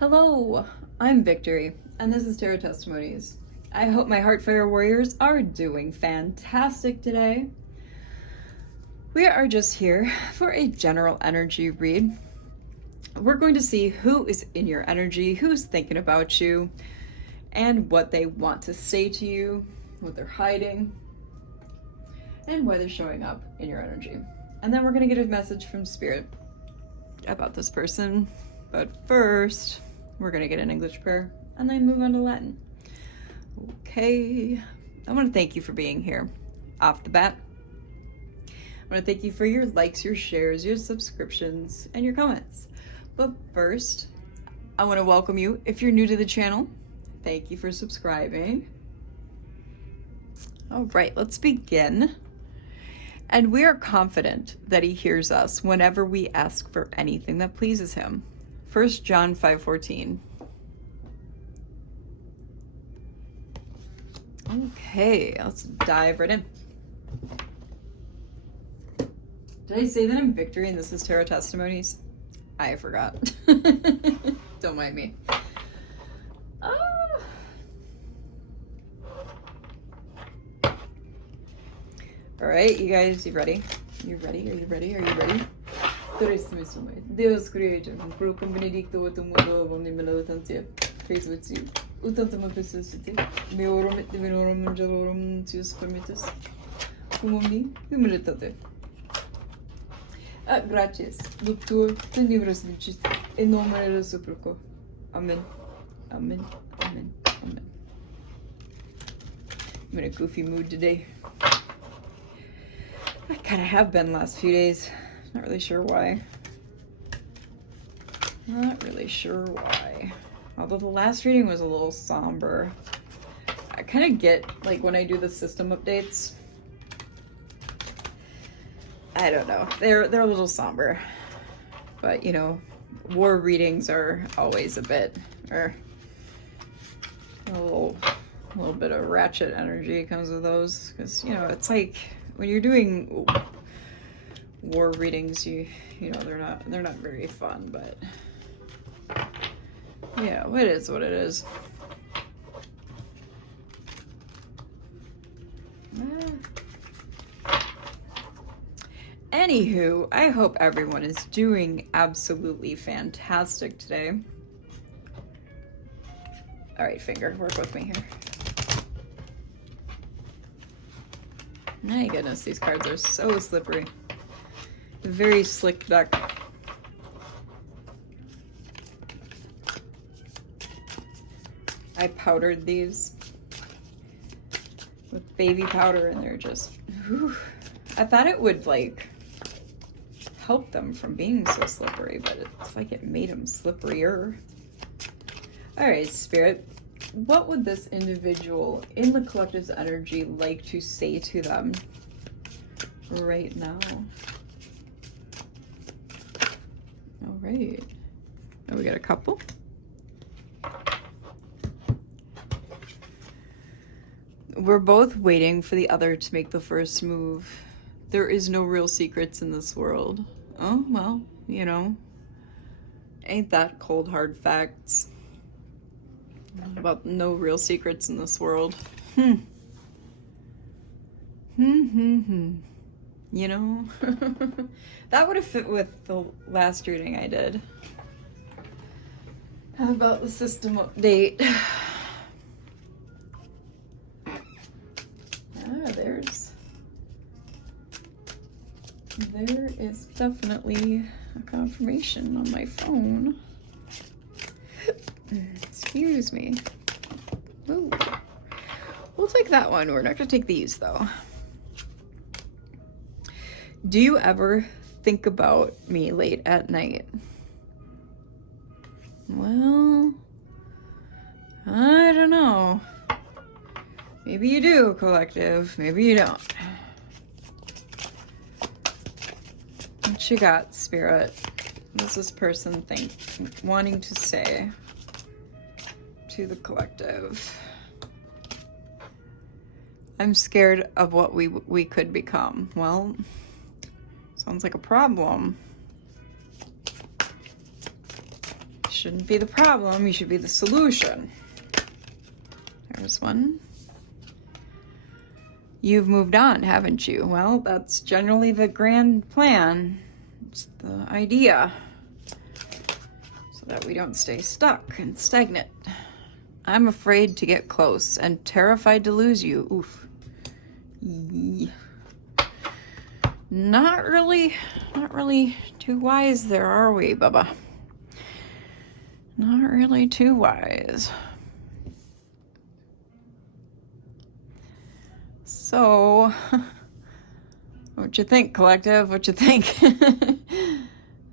Hello, I'm Victory, and this is Tarot Testimonies. I hope my heartfire warriors are doing fantastic today. We are just here for a general energy read. We're going to see who is in your energy, who's thinking about you, and what they want to say to you, what they're hiding, and why they're showing up in your energy. And then we're going to get a message from Spirit about this person. But first, we're going to get an English prayer and then move on to Latin. Okay. I want to thank you for being here off the bat. I want to thank you for your likes, your shares, your subscriptions, and your comments. But first, I want to welcome you if you're new to the channel. Thank you for subscribing. All right, let's begin. And we are confident that he hears us whenever we ask for anything that pleases him. 1 John 5:14. Okay, let's dive right in. Did I say that I'm Victory and this is Tarot Testimonies? I forgot. Don't mind me. All right, you guys, you ready? You ready? Are you ready? Are you ready? Deus creator, procum benedicto et mundo omnibus tantia, face with you. Utantum resuscite, meorum et divinorum angelorum tius permittus, cum omni humilitate. Gratias, luctur, tenebras vicis, in nomine reciproco. Amen. Amen. Amen. Amen. I'm in a goofy mood today. I kind of have been last few days. Not really sure why. Not really sure why. Although the last reading was a little somber. I kind of get, like, when I do the system updates, I don't know. They're a little somber. But, you know, war readings are always a bit, or a little bit of ratchet energy comes with those. Because, you know, it's like when you're doing war readings, you know, they're not very fun, but yeah, it is what it is. Anywho, I hope everyone is doing absolutely fantastic today. All right, finger, work with me here. My goodness, these cards are so slippery. Very slick deck. I powdered these with baby powder and they're just, whew. I thought it would like help them from being so slippery, but it's like it made them slipperier. All right, Spirit, what would this individual in the collective's energy like to say to them right now? All right. Oh, we got a couple. We're both waiting for the other to make the first move. There is no real secrets in this world. Oh, well, you know, ain't that cold hard facts about no real secrets in this world. You know, that would have fit with the last reading I did. How about the system update? There is definitely a confirmation on my phone. Excuse me. Ooh. We'll take that one. We're not gonna take these though. Do you ever think about me late at night? Well, I don't know. Maybe you do, collective. Maybe you don't. What you got, Spirit? What's this person wanting to say to the collective? I'm scared of what we could become. Well, sounds like a problem. shouldn't be the problem. You should be the solution. There's one. You've moved on, haven't you? Well, that's generally the grand plan. It's the idea. So that we don't stay stuck and stagnant. I'm afraid to get close and terrified to lose you. Oof. Not really too wise there, are we, Bubba? Not really too wise. So, what you think, collective? What you think?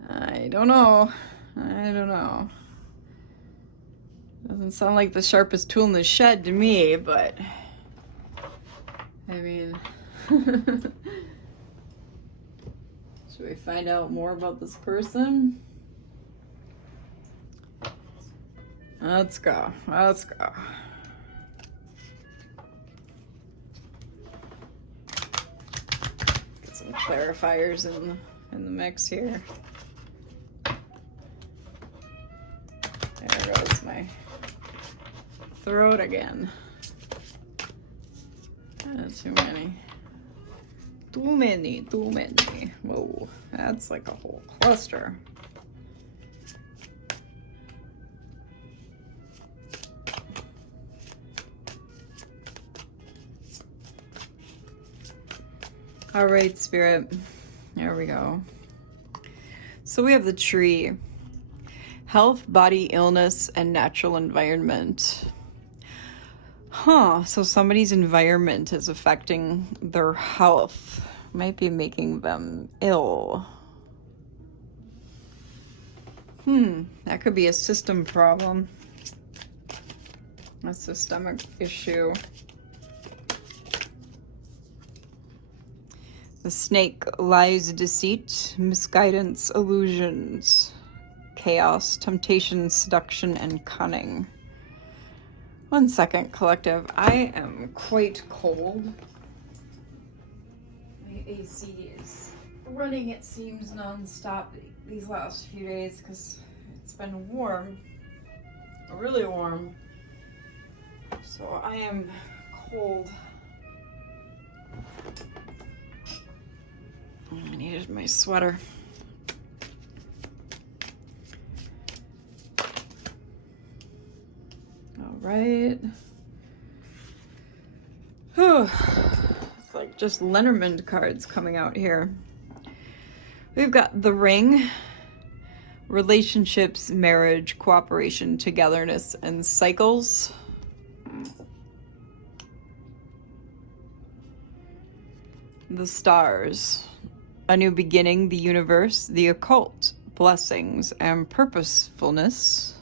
I don't know. Doesn't sound like the sharpest tool in the shed to me, but I mean, should we find out more about this person? Let's go. Get some clarifiers in the mix here. There goes my throat again. That's too many. Too many. Whoa, that's like a whole cluster. All right, Spirit. There we go. So we have the tree. Health, body, illness, and natural environment. So somebody's environment is affecting their health. Might be making them ill. That could be a system problem. A systemic issue. The snake, lies, deceit, misguidance, illusions, chaos, temptation, seduction, and cunning. 1 second, collective. I am quite cold. My AC is running, it seems, nonstop these last few days because it's been warm, really warm. So I am cold. I needed my sweater. All right. It's like just Lenormand cards coming out here. We've got the Ring, relationships, marriage, cooperation, togetherness, and cycles. The Stars, a new beginning, the universe, the occult, blessings, and purposefulness.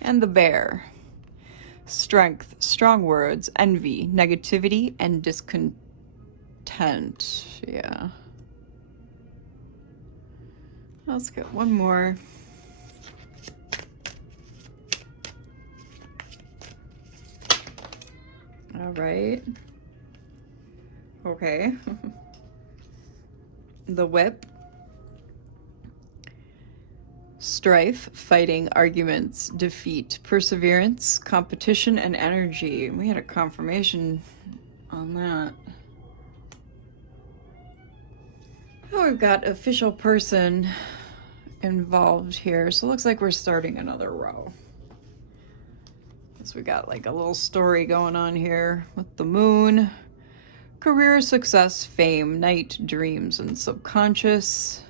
And the Bear, strength, strong words, envy, negativity, and discontent. Yeah. Let's get one more. All right. Okay. The Whip. Strife, fighting, arguments, defeat, perseverance, competition, and energy. We had a confirmation on that. Oh, we've got official person involved here. So it looks like we're starting another row. So we got like a little story going on here with the Moon. Career, success, fame, night, dreams, and subconscious.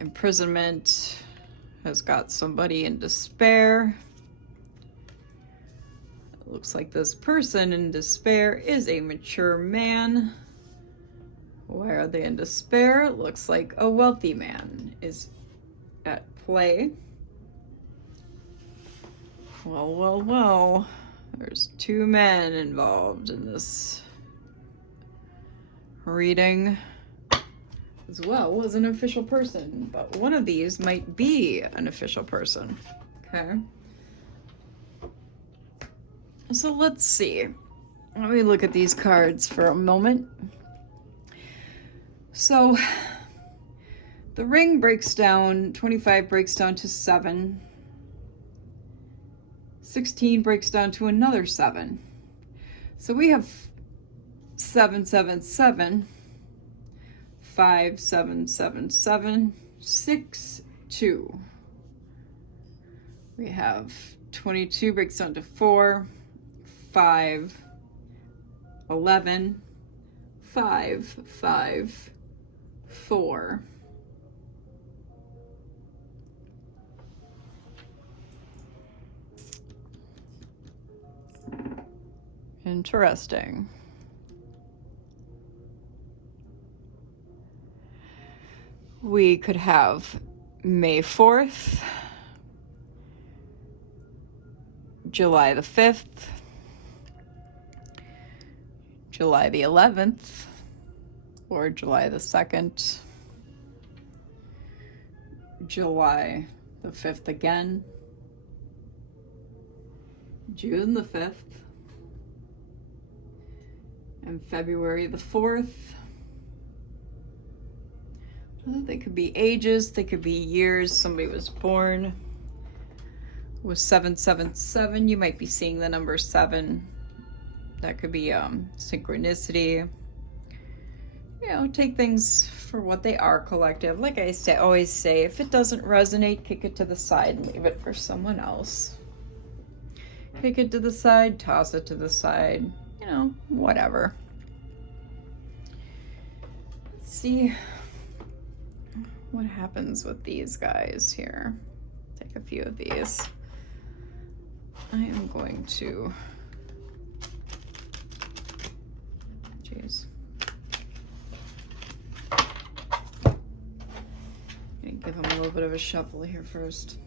Imprisonment has got somebody in despair. It looks like this person in despair is a mature man. Why are they in despair? It looks like a wealthy man is at play. Well. There's 2 men involved in this reading. As well as an official person, but one of these might be an official person. Okay. So let's see. Let me look at these cards for a moment. So the ring breaks down, 25 breaks down to 7. 16 breaks down to another 7. So we have 777, 5777, 6, 2. We have 22 breaks down to 4, 5, 11, 5, 5, 4. Interesting. We could have May 4th, July the 5th, July the 11th, or July the 2nd, July the 5th again, June the 5th, and February the 4th. They could be ages, they could be years. Somebody was born with 777. You might be seeing the number 7. That could be synchronicity. You know, take things for what they are, collective. Like I say, always say, if it doesn't resonate, kick it to the side and leave it for someone else. Kick it to the side, toss it to the side, you know, whatever. Let's see what happens with these guys here. Take a few of these. I am going to, jeez. Give them a little bit of a shuffle here first.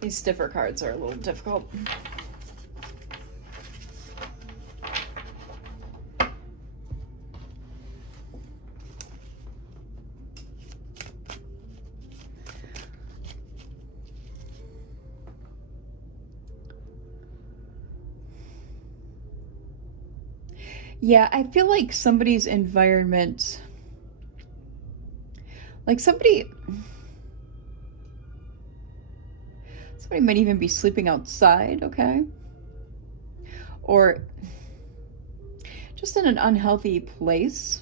These stiffer cards are a little difficult. Yeah, I feel like somebody's environment, like somebody might even be sleeping outside, okay? Or just in an unhealthy place.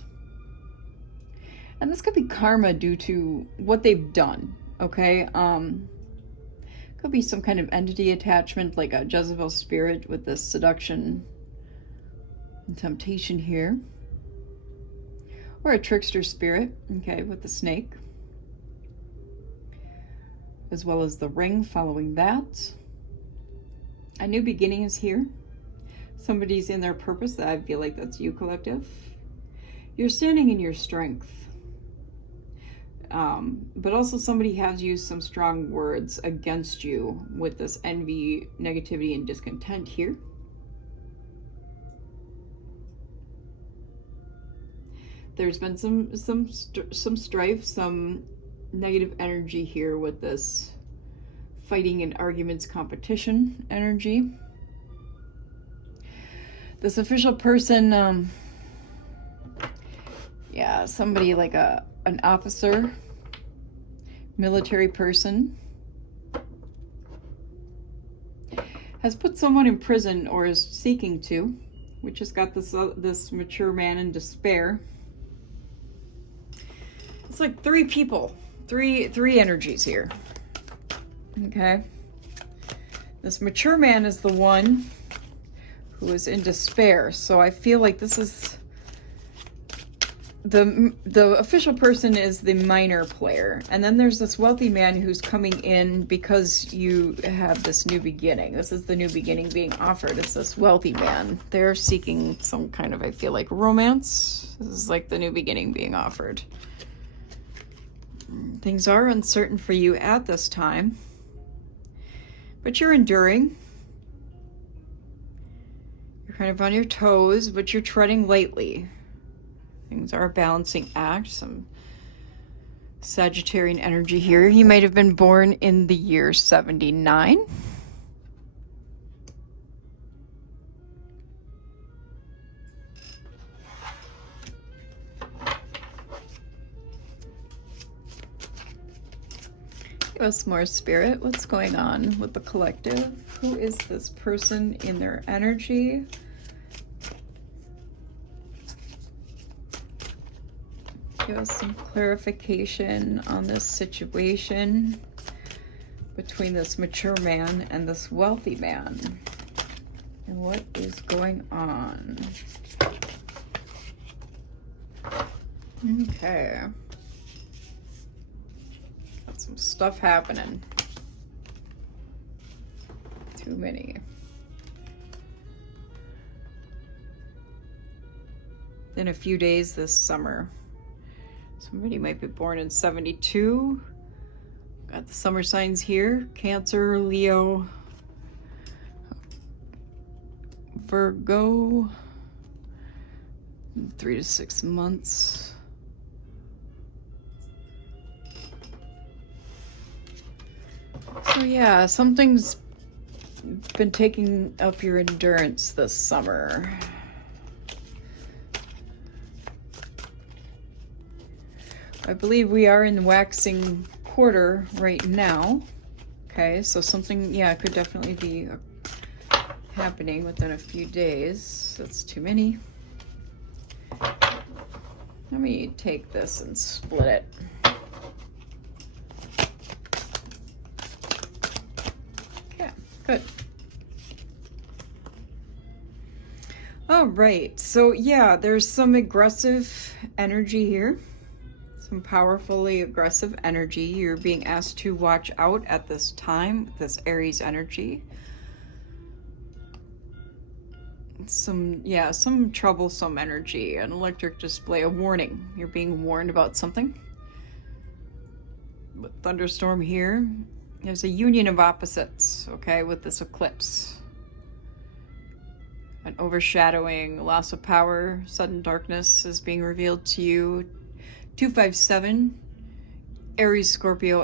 And this could be karma due to what they've done, okay? Could be some kind of entity attachment, like a Jezebel spirit with this seduction and temptation here. Or a trickster spirit, okay, with the snake. As well as the ring following that. A new beginning is here. Somebody's in their purpose. I feel like that's you, collective. You're standing in your strength. But also somebody has used some strong words against you with this envy, negativity, and discontent here. There's been some strife, some negative energy here with this fighting and arguments, competition energy. This official person, yeah, somebody like an officer, military person, has put someone in prison or is seeking to, which has got this mature man in despair. It's like 3 people, three energies here. Okay. This mature man is the one who is in despair. So I feel like this is the official person is the minor player. And then there's this wealthy man who's coming in because you have this new beginning. This is the new beginning being offered. It's this wealthy man. They're seeking some kind of, I feel like, romance. This is like the new beginning being offered. Things are uncertain for you at this time, but you're enduring. You're kind of on your toes, but you're treading lightly. Things are a balancing act. Some Sagittarian energy here. You might have been born in the year 79. Give us more spirit. What's going on with the collective? Who is this person in their energy? Give us some clarification on this situation between this mature man and this wealthy man. And what is going on? Okay. Got some stuff happening. Too many. In a few days this summer. Somebody might be born in 72. Got the summer signs here. Cancer, Leo, Virgo. 3 to 6 months. So yeah, something's been taking up your endurance this summer. I believe we are in the waxing quarter right now. Okay, so something, yeah, could definitely be happening within a few days. That's too many. Let me take this and split it. Yeah, good. All right, so yeah, there's some aggressive energy here. Some powerfully aggressive energy. You're being asked to watch out at this time, this Aries energy. Some troublesome energy, an electric display, a warning. You're being warned about something. With thunderstorm here, there's a union of opposites, okay, with this eclipse. An overshadowing, loss of power, sudden darkness is being revealed to you. 257, Aries, Scorpio,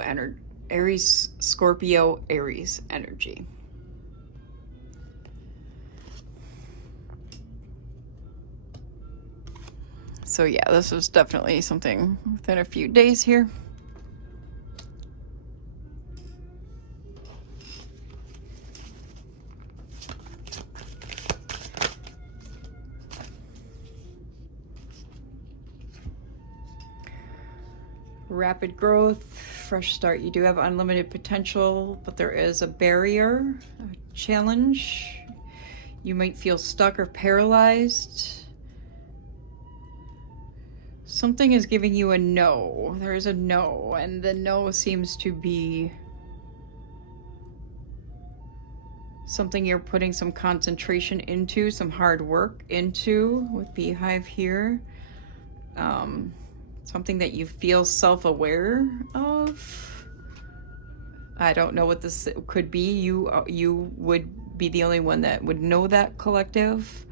Aries, Scorpio, Aries energy. So yeah, this is definitely something within a few days here. Rapid growth, fresh start. You do have unlimited potential, but there is a barrier, a challenge. You might feel stuck or paralyzed. Something is giving you a no. There is a no, and the no seems to be something you're putting some concentration into, some hard work into with Beehive here. Something that you feel self-aware of. I don't know what this could be. You would be the only one that would know that, collective.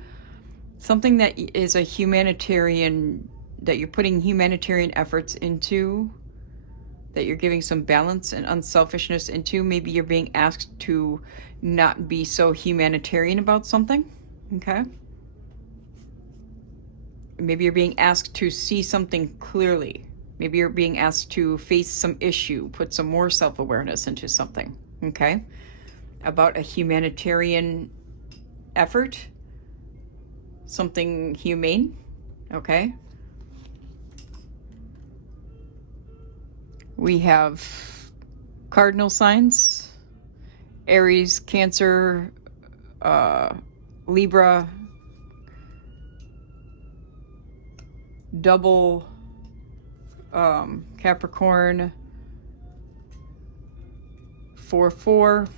Something that is a humanitarian, that you're putting humanitarian efforts into, that you're giving some balance and unselfishness into. Maybe you're being asked to not be so humanitarian about something, okay? Maybe you're being asked to see something clearly. Maybe you're being asked to face some issue, put some more self-awareness into something, okay? About a humanitarian effort, something humane, okay? We have cardinal signs, Aries, Cancer, Libra, double Capricorn, 4-4,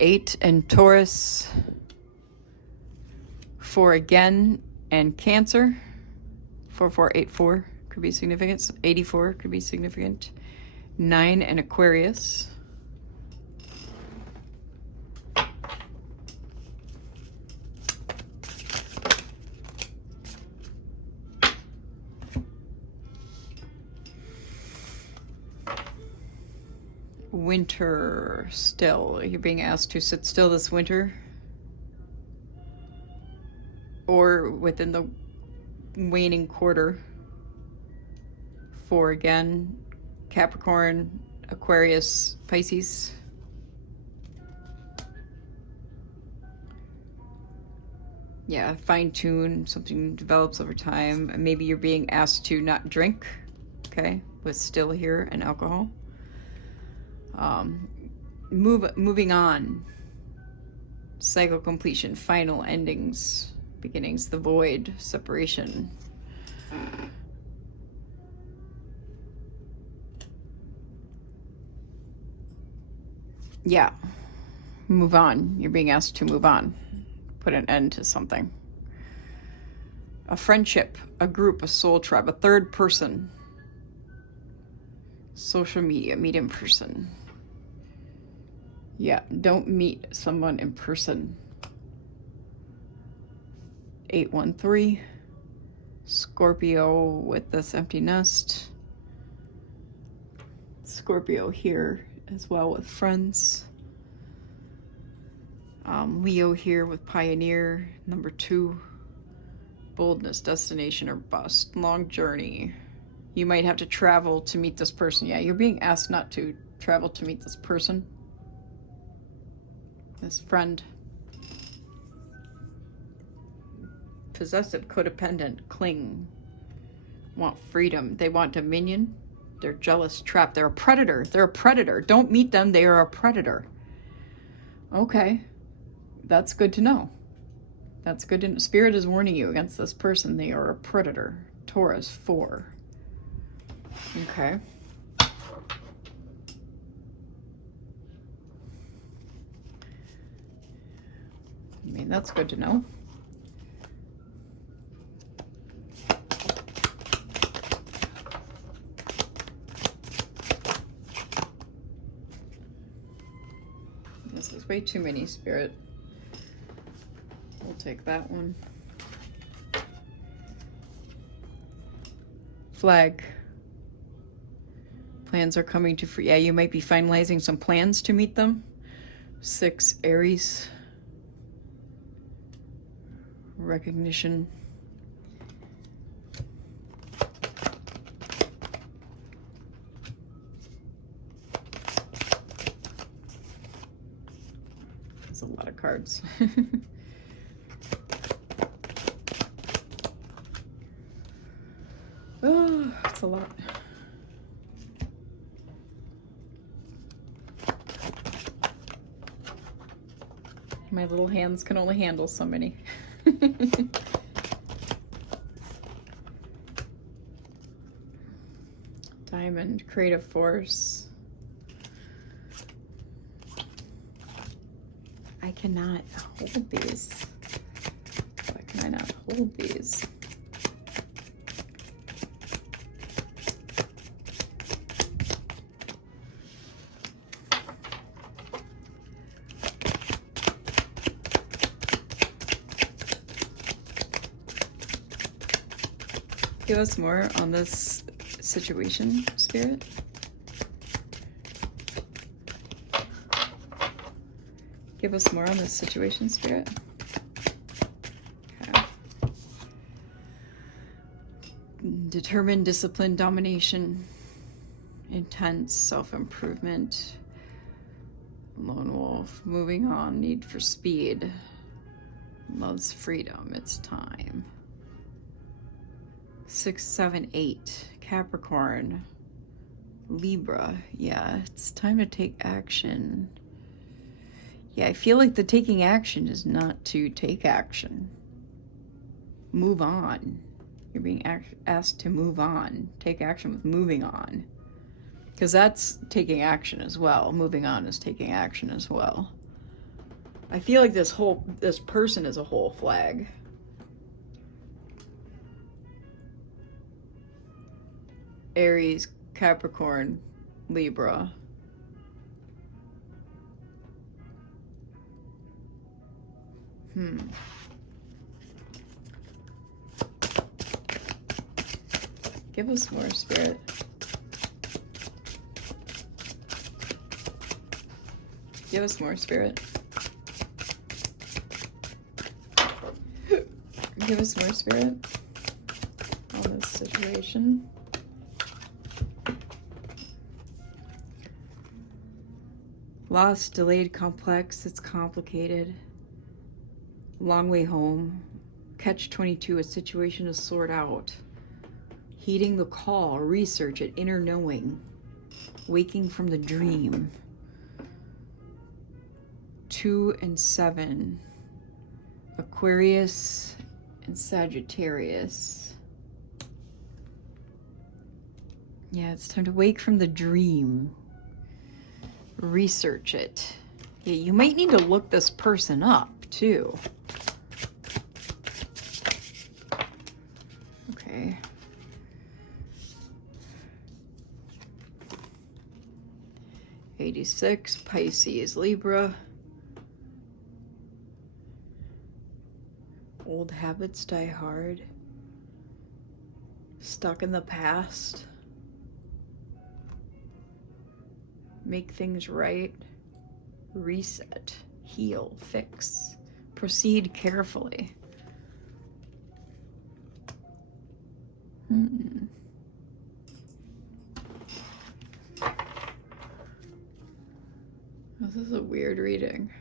8 and Taurus, 4 again and Cancer, 4484 could be significant, 84 could be significant, 9 and Aquarius. Winter still. You're being asked to sit still this winter, or within the waning quarter. 4 again, Capricorn, Aquarius, Pisces. Yeah, fine tune, something develops over time. Maybe you're being asked to not drink, okay, with still here and alcohol. Moving on. Cycle completion, final endings, beginnings, the void, separation. Yeah, move on. You're being asked to move on. Put an end to something. A friendship, a group, a soul tribe, a third person. Social media, meet in person. Yeah, don't meet someone in person. 813. Scorpio with this empty nest. Scorpio here as well with friends. Leo here with pioneer, number 2. Boldness, destination or bust. Long journey. You might have to travel to meet this person. Yeah, you're being asked not to travel to meet this person. This friend. Possessive, codependent, cling. Want freedom. They want dominion. They're jealous, trapped. They're a predator. They're a predator. Don't meet them. They are a predator. Okay. That's good to know. That's good to know. Spirit is warning you against this person. They are a predator. Taurus, 4. Okay. I mean, that's good to know. This is way too many, Spirit. We'll take that one. Flag. Plans are coming to free. Yeah, you might be finalizing some plans to meet them. 6, Aries. Recognition. There's a lot of cards. Oh, it's a lot. My little hands can only handle so many. Diamond, creative force. I cannot hold these. Why can I not hold these? Give us more on this situation, Spirit. Give us more on this situation, Spirit. Okay. Determined, discipline, domination, intense, self-improvement, lone wolf, moving on, need for speed, loves freedom, it's time. 6, 7, 8, Capricorn, Libra. Yeah, it's time to take action. Yeah, I feel like the taking action is not to take action. Move on. You're being asked to move on. Take action with moving on. Because that's taking action as well. Moving on is taking action as well. I feel like this person is a whole flag. Aries, Capricorn, Libra. Give us more, Spirit. Give us more, Spirit. Give us more, Spirit, on this situation. Lost, delayed, complex. It's complicated. Long way home. Catch-22, a situation to sort out. Heeding the call, research it, inner knowing. Waking from the dream. 2 and 7. Aquarius and Sagittarius. Yeah, it's time to wake from the dream. Research it. Yeah, you might need to look this person up, too. Okay. '86, Pisces, Libra. Old habits die hard. Stuck in the past. Make things right. Reset. Heal. Fix. Proceed carefully. This is a weird reading.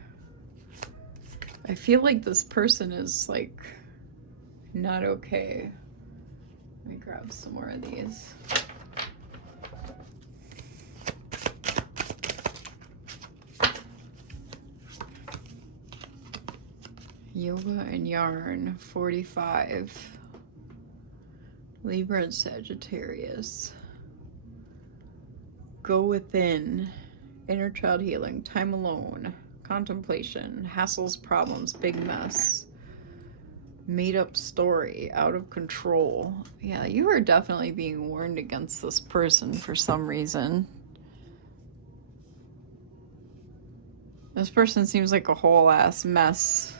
I feel like this person is like not okay. Let me grab some more of these. Yoga and Yarn, 45. Libra and Sagittarius. Go within. Inner child healing. Time alone. Contemplation. Hassles, problems, big mess. Made up story. Out of control. Yeah, you are definitely being warned against this person for some reason. This person seems like a whole ass mess.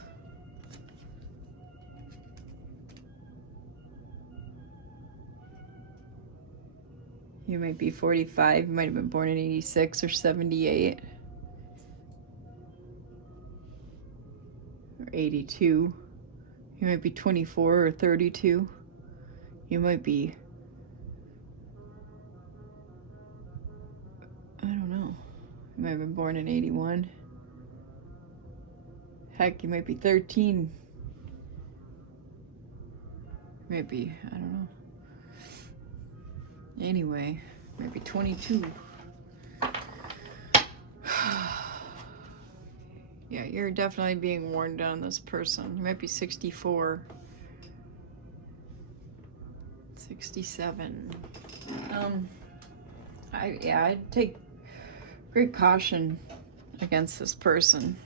You might be 45, you might have been born in 86 or 78. Or 82. You might be 24 or 32. You might be... I don't know. You might have been born in 81. Heck, you might be 13. Maybe, I don't know. Anyway, maybe 22. Yeah, you're definitely being warned on this person. You might be 64. 67. I'd take great caution against this person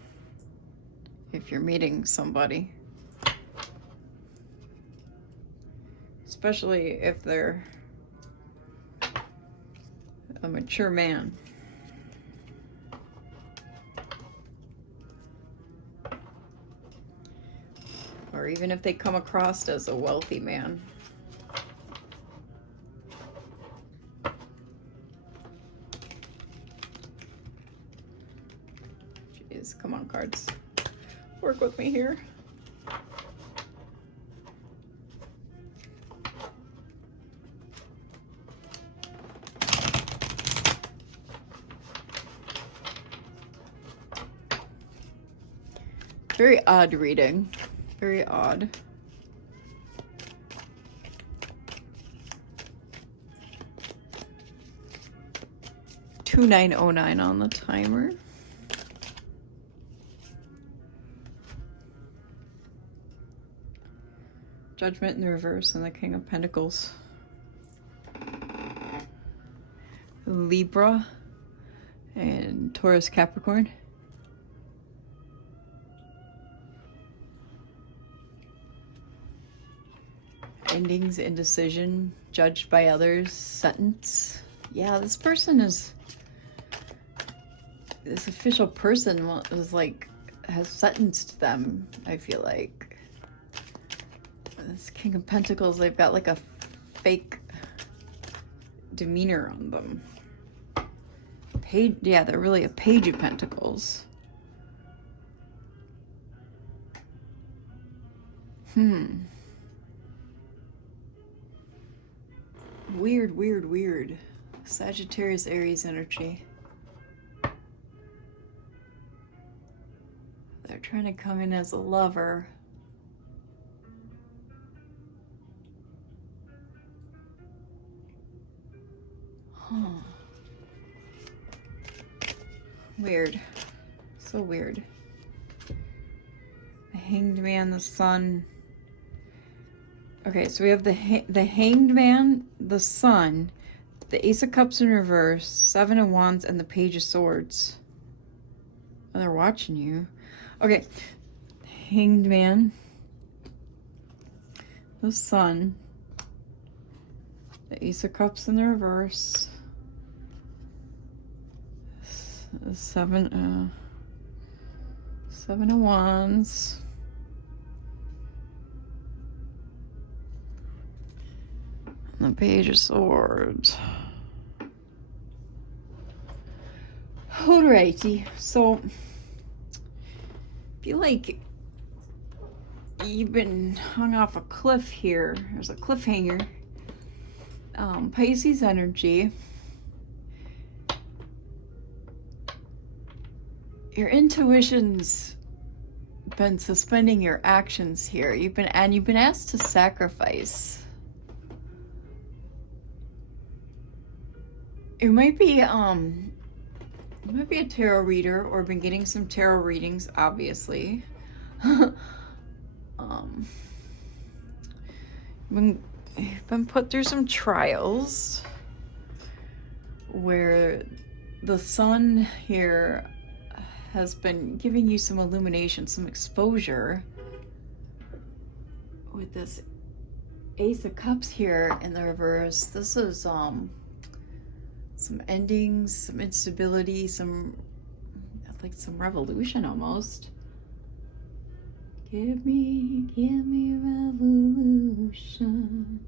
if you're meeting somebody. Especially if they're a mature man. Or even if they come across as a wealthy man. Jeez, come on, cards. Work with me here. Very odd reading. Very odd. $29.09 on the timer. Judgment in the reverse and the King of Pentacles. Libra and Taurus, Capricorn. Endings, indecision, judged by others, sentence. Yeah, this person is... This official person is like... has sentenced them, I feel like. This King of Pentacles, they've got like a fake demeanor on them. Page, yeah, they're really a Page of Pentacles. Weird, weird, weird. Sagittarius, Aries energy. they're trying to come in as a lover. Huh. Weird. So weird. The Hanged Man, the Sun. Okay, so we have the Hanged Man, the Sun, the Ace of Cups in reverse, Seven of Wands, and the Page of Swords. Oh, they're watching you. Okay, Hanged Man, the Sun, the Ace of Cups in the reverse, Seven of Wands, and the Page of Swords. Alrighty, so I feel like you've been hung off a cliff here. There's a cliffhanger. Pisces energy. Your intuition's been suspending your actions here. You've been asked to sacrifice. It might be a tarot reader or been getting some tarot readings, obviously. Been put through some trials where the Sun here has been giving you some illumination, some exposure with this Ace of Cups here in the reverse. This is some endings, some instability, some revolution almost. Give me revolution.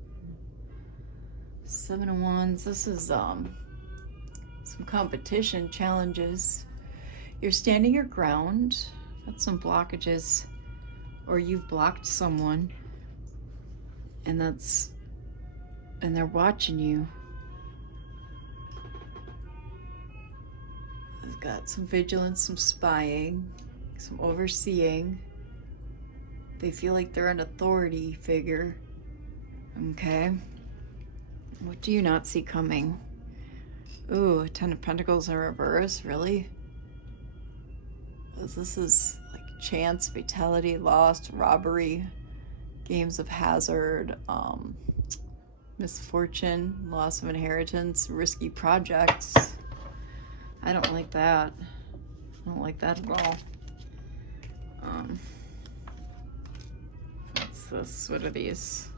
Seven of Wands. This is some competition, challenges. You're standing your ground. Got some blockages, or you've blocked someone, and they're watching you. I've got some vigilance, some spying, some overseeing. They feel like they're an authority figure. Okay. What do you not see coming? Ooh, Ten of Pentacles in reverse, really? This is like chance, fatality, lost, robbery, games of hazard, misfortune, loss of inheritance, risky projects. I don't like that. I don't like that at all. What's this? What are these?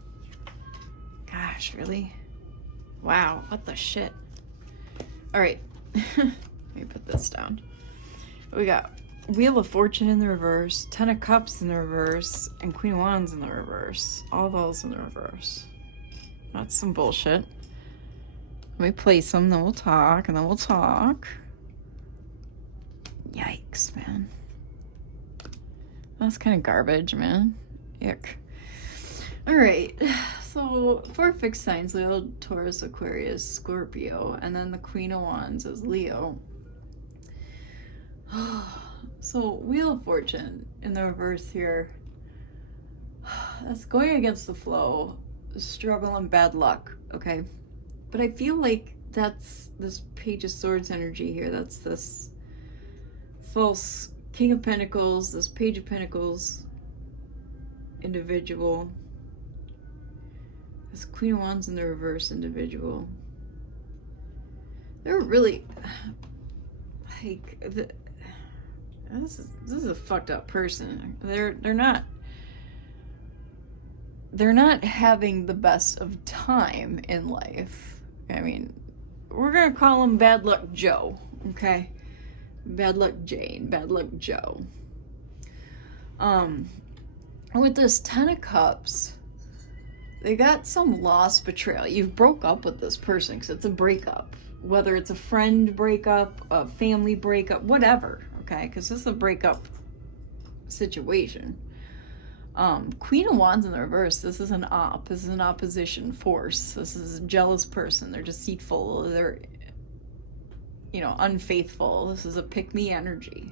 Gosh, really? Wow, what the shit? All right, let me put this down. We got Wheel of Fortune in the reverse, Ten of Cups in the reverse, and Queen of Wands in the reverse. All those in the reverse. That's some bullshit. Let me place them, then we'll talk, and then we'll talk. Yikes, man. That's kind of garbage, man. Yuck. All right, so 4 fixed signs: Leo, Taurus, Aquarius, Scorpio, and then the Queen of Wands is Leo. So Wheel of Fortune in the reverse here. That's going against the flow, struggle and bad luck, okay? But I feel like that's this Page of Swords energy here. That's this false King of Pentacles, this Page of Pentacles individual, this Queen of Wands in the reverse individual. They're really like this is a fucked up person. They're not having the best of time in life. I mean, we're gonna call him Bad Luck Joe, okay? Bad Luck Jane, Bad Luck Joe. With this Ten of Cups, they got some lost betrayal. You've broke up with this person because it's a breakup. Whether it's a friend breakup, a family breakup, whatever, okay? Because this is a breakup situation. Queen of Wands in the reverse, this is an this is an opposition force. This is a jealous person. They're deceitful. They're, unfaithful. This is a pick-me energy,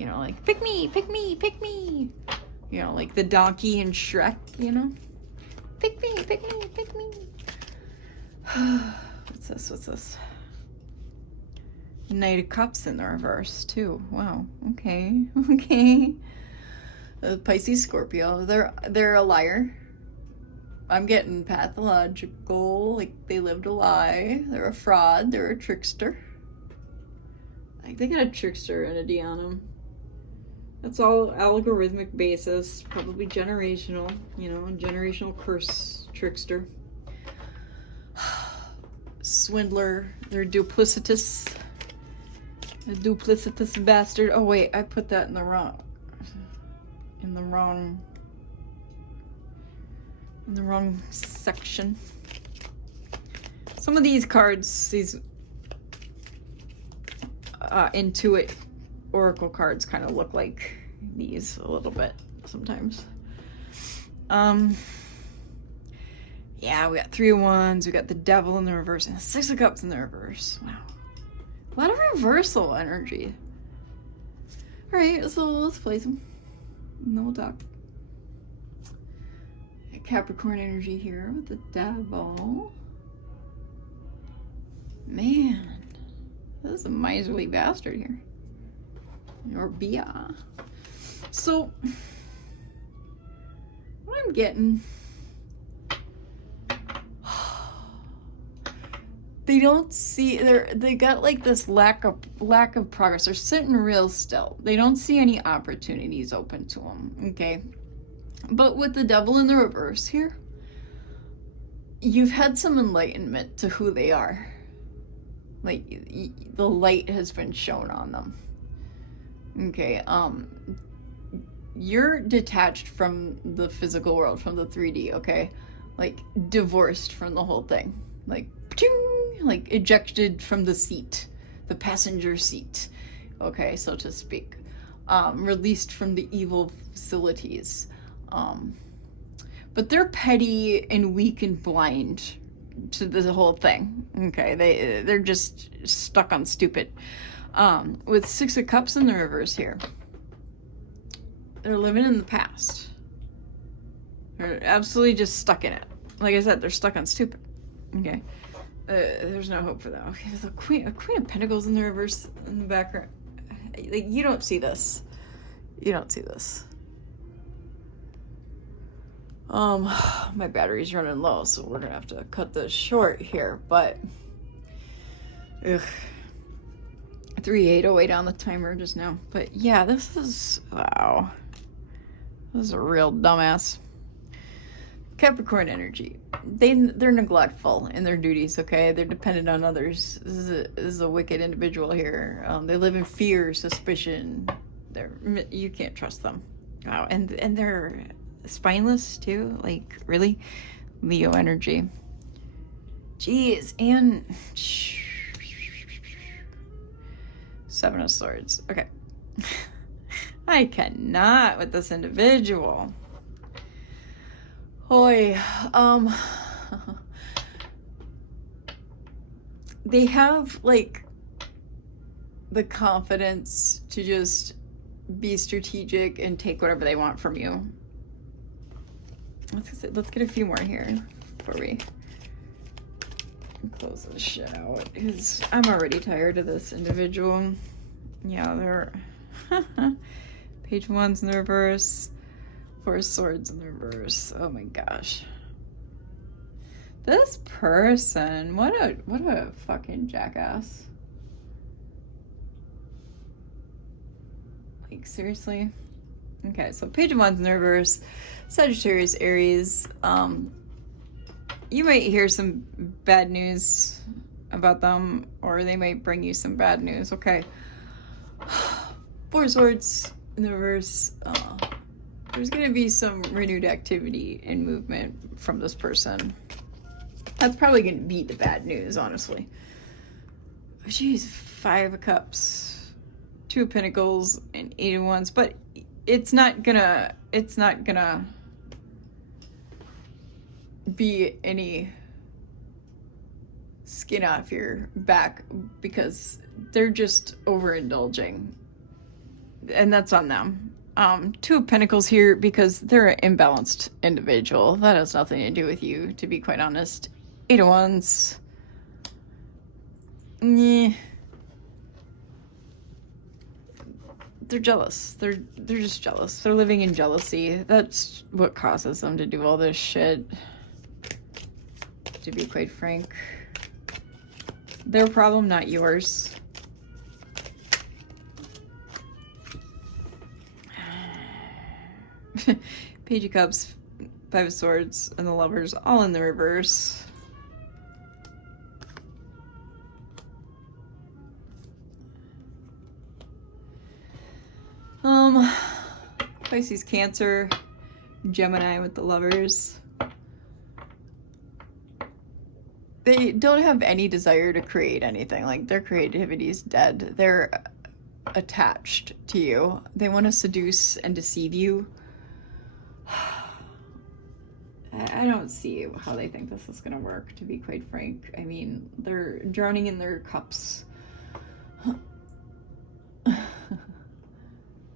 You know, like, pick me, pick me, pick me. You know, like the donkey in Shrek, you know? Pick me, pick me, pick me. What's this? What's this? Knight of Cups in the reverse, too. Wow. Okay. Okay. Pisces, Scorpio. They're a liar. I'm getting pathological, like they lived a lie. They're a fraud. They're a trickster. Like they got a trickster entity on them. That's all algorithmic basis, probably generational, you know, generational curse trickster. Swindler. They're duplicitous. A duplicitous bastard. Oh wait, I put that in the wrong section. Some of these cards, these Intuit Oracle cards kind of look like these a little bit sometimes. Yeah, we got 3 of Wands, we got the Devil in the reverse, and the 6 of Cups in the reverse. Wow. A lot of reversal energy. Alright, so let's play some. And then we'll talk. Capricorn energy here with the Devil. Man, this is a miserly bastard here. Or Bia. So, what I'm getting, they don't see, they got like this lack of progress. They're sitting real still. They don't see any opportunities open to them. Okay. But with the Devil in the reverse here, you've had some enlightenment to who they are. Like, the light has been shown on them. Okay, you're detached from the physical world, from the 3D, okay? Like, divorced from the whole thing. Like, like ejected from the seat, the passenger seat, okay, so to speak. Released from the evil facilities. But they're petty and weak and blind to the whole thing. Okay, they're just stuck on stupid. With 6 of Cups in the reverse here, they're living in the past. They're absolutely just stuck in it. Like I said, they're stuck on stupid. Okay, there's no hope for that. Okay, there's a Queen of Pentacles in the reverse in the background. Like, you don't see this. You don't see this. My battery's running low, so we're gonna have to cut this short here, but 3808 on the timer just now. But yeah, this is, wow, this is a real dumbass. Capricorn energy. They're neglectful in their duties, okay? They're dependent on others. This is a wicked individual here. They live in fear, suspicion. You can't trust them. Wow, and they're spineless too. Like, really? Leo energy. Jeez, and 7 of Swords. Okay. I cannot with this individual. Hoy, they have like the confidence to just be strategic and take whatever they want from you. Let's get a few more here before we close this shit out, because I'm already tired of this individual. Yeah, they're Page of Wands in the reverse, 4 of Swords in the reverse. Oh my gosh, this person, what a fucking jackass. Like, seriously. Okay, so Page of Wands in the reverse, Sagittarius, Aries. You might hear some bad news about them, or they might bring you some bad news. Okay. 4 Swords in the reverse. There's going to be some renewed activity and movement from this person. That's probably going to be the bad news, honestly. Jeez, 5 of Cups, 2 of Pentacles, and 8 of Wands. But it's not gonna be any skin off your back, because they're just overindulging and that's on them. Two of Pentacles here because they're an imbalanced individual. That has nothing to do with you, to be quite honest. Eight of Wands. Yeah. They're jealous. They're just jealous. They're living in jealousy. That's what causes them to do all this shit, to be quite frank. Their problem, not yours. Page of Cups, Five of Swords, and the Lovers, all in the reverse. Pisces, Cancer, Gemini with the Lovers. They don't have any desire to create anything. Like, their creativity is dead. They're attached to you. They want to seduce and deceive you. I don't see how they think this is going to work, to be quite frank. I mean, they're drowning in their cups.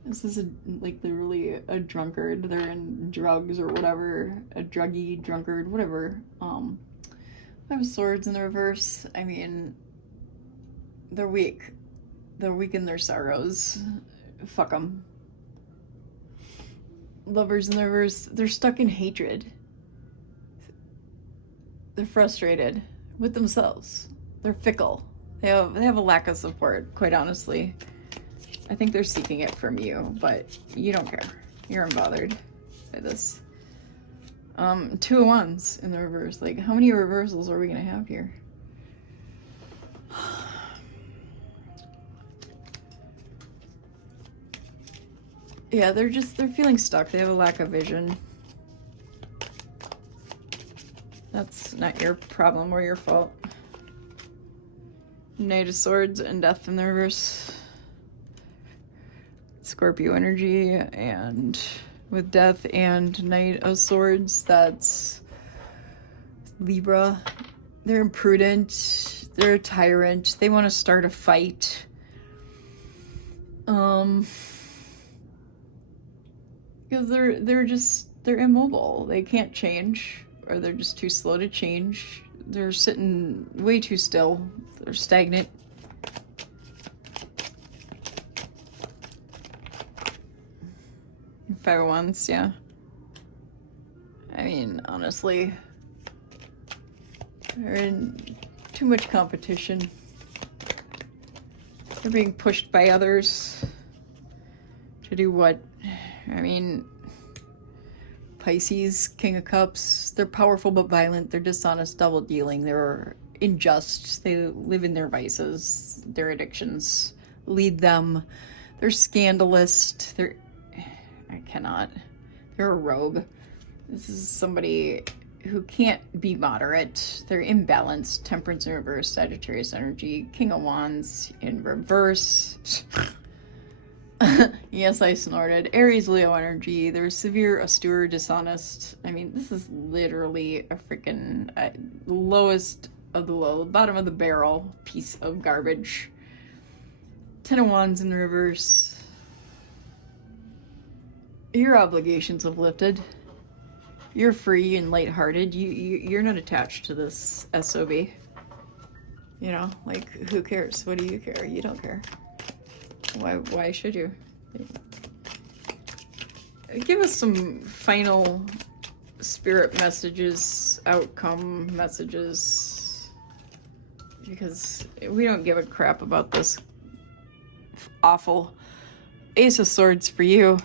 This is like they're really a drunkard. They're in drugs or whatever. A druggy drunkard, whatever. Five of Swords in the reverse. I mean, they're weak. They're weak in their sorrows. Fuck them. Lovers in the reverse. They're stuck in hatred. They're frustrated with themselves. They're fickle. They have a lack of support, quite honestly. I think they're seeking it from you, but you don't care. You're unbothered by this. Two of Wands in the reverse. Like, how many reversals are we gonna have here? Yeah, they're feeling stuck. They have a lack of vision. That's not your problem or your fault. Knight of Swords and Death in the reverse. Scorpio energy, and with Death and Knight of Swords, that's Libra. They're imprudent. They're a tyrant. They want to start a fight. Because they're immobile. They can't change, or they're just too slow to change. They're sitting way too still. They're stagnant. Five of Wands, yeah. I mean, honestly, they're in too much competition. They're being pushed by others to do what? I mean, Pisces, King of Cups, they're powerful but violent. They're dishonest, double dealing. They're unjust. They live in their vices. Their addictions lead them. They're scandalous. I cannot. They're a rogue. This is somebody who can't be moderate. They're imbalanced. Temperance in reverse. Sagittarius energy. King of Wands in reverse. Yes, I snorted. Aries, Leo energy. They're severe, austere, dishonest. I mean, this is literally a freaking lowest of the low, bottom of the barrel piece of garbage. Ten of Wands in the reverse. Your obligations have lifted. You're free and lighthearted. You're not attached to this SOB. You know, like, who cares? What do you care? You don't care. Why should you? Give us some final spirit messages, outcome messages, because we don't give a crap about this awful Ace of Swords for you.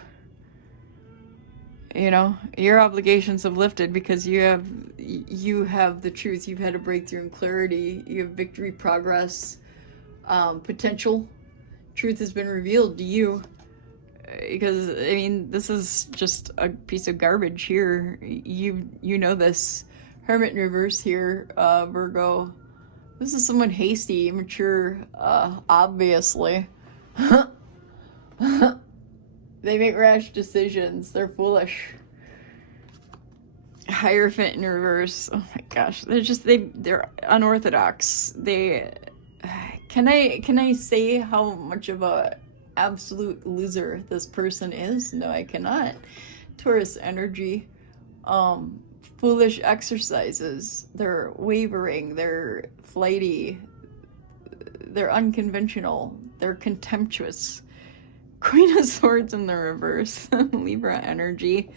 You know, your obligations have lifted because you have the truth. You've had a breakthrough in clarity. You have victory, progress, potential. Truth has been revealed to you. Because, I mean, this is just a piece of garbage here. You know this. Hermit in reverse here, Virgo. This is someone hasty, immature, obviously. They make rash decisions. They're foolish. Hierophant in reverse. Oh my gosh. They're unorthodox. Can I say how much of a absolute loser this person is. No, I cannot. Taurus energy. Foolish exercises. They're wavering. They're flighty. They're unconventional. They're contemptuous. Queen of Swords in the reverse. Libra energy.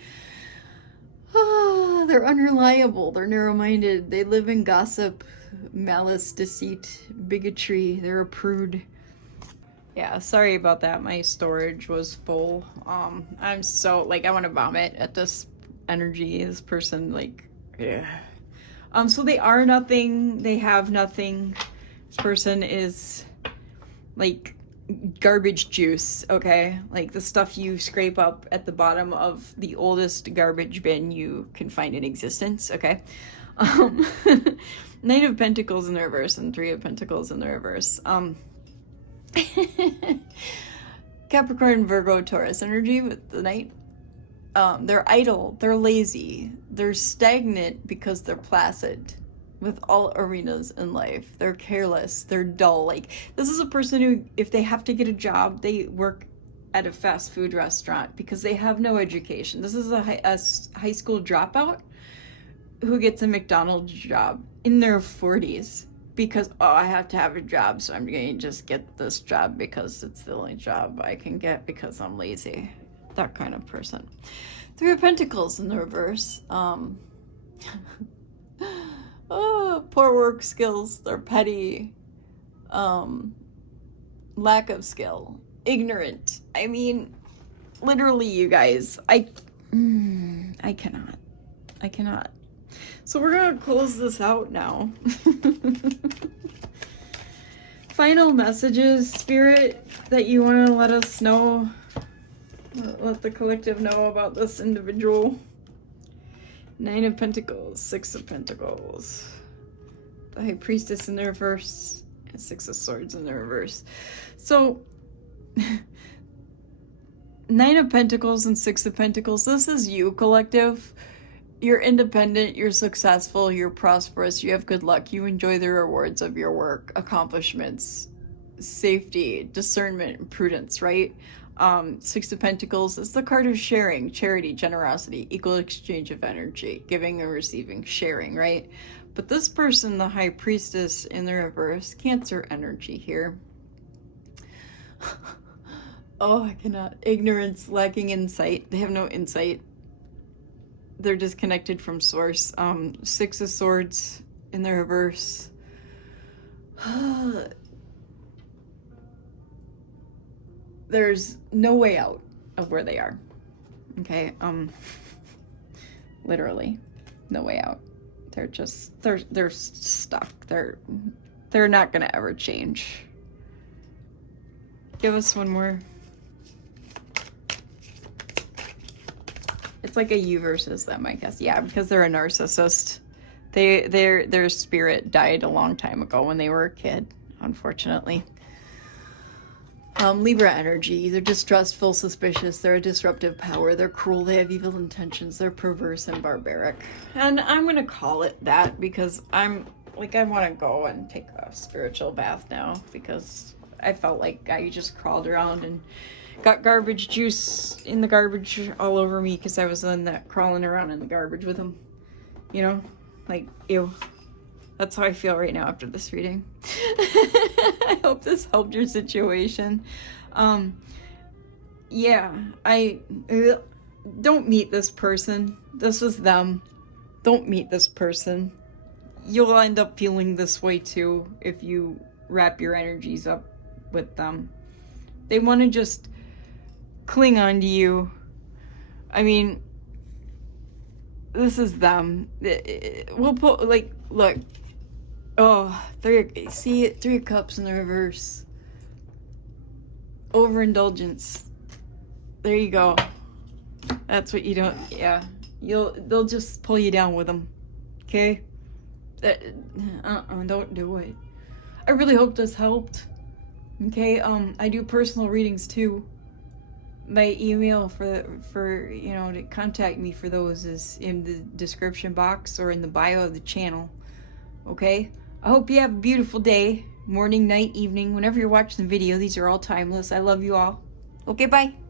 They're unreliable. They're narrow-minded. They live in gossip, malice, deceit, bigotry. They're a prude. Yeah, sorry about that. My storage was full. I'm so, like, I want to vomit at this energy. This person, like, yeah. So they are nothing. They have nothing. This person is, like, garbage juice, okay? Like the stuff you scrape up at the bottom of the oldest garbage bin you can find in existence, okay? Knight of Pentacles in the reverse and Three of Pentacles in the reverse. Capricorn, Virgo, Taurus energy with the Knight. They're idle, they're lazy, they're stagnant because they're placid. With all arenas in life. They're careless, they're dull. Like, this is a person who, if they have to get a job, they work at a fast food restaurant because they have no education. This is a high school dropout who gets a McDonald's job in their 40s because, oh, I have to have a job, so I'm going to just get this job because it's the only job I can get because I'm lazy. That kind of person. Three of Pentacles in the reverse. Oh, poor work skills. They're petty. Lack of skill. Ignorant. I mean, literally, you guys. I cannot. So we're gonna close this out now. Final messages, Spirit, that you want to let us know. Let the collective know about this individual. Nine of Pentacles, Six of Pentacles, the High Priestess in the reverse, and Six of Swords in the reverse. So, Nine of Pentacles and Six of Pentacles, this is you, collective. You're independent, you're successful, you're prosperous, you have good luck, you enjoy the rewards of your work, accomplishments, safety, discernment, and prudence, right? Six of Pentacles is the card of sharing, charity, generosity, equal exchange of energy, giving and receiving, sharing, right? But this person, the High Priestess in the reverse, Cancer energy here. Oh, I cannot. Ignorance, lacking insight. They have no insight. They're disconnected from source. Six of Swords in the reverse. There's no way out of where they are. Okay, literally, no way out. They're just, they're stuck. They're not gonna ever change. Give us one more. It's like a you versus them, I guess. Yeah, because they're a narcissist. Their spirit died a long time ago when they were a kid, unfortunately. Libra energy. They're distrustful, suspicious. They're a disruptive power. They're cruel. They have evil intentions. They're perverse and barbaric. And I'm going to call it that because I'm, like, I want to go and take a spiritual bath now because I felt like I just crawled around and got garbage juice in the garbage all over me because I was in that crawling around in the garbage with them. You know? Like, ew. That's how I feel right now after this reading. I hope this helped your situation. Yeah, don't meet this person. This is them. Don't meet this person. You'll end up feeling this way too if you wrap your energies up with them. They want to just cling on to you. I mean, this is them. We'll put, like, look. Oh, see it? Three of Cups in the reverse. Overindulgence. There you go. That's what you don't, yeah. They'll just pull you down with them. Okay? Don't do it. I really hope this helped. Okay, I do personal readings too. My email for you know, to contact me for those is in the description box or in the bio of the channel. Okay? I hope you have a beautiful day, morning, night, evening, whenever you're watching the video. These are all timeless. I love you all. Okay, bye.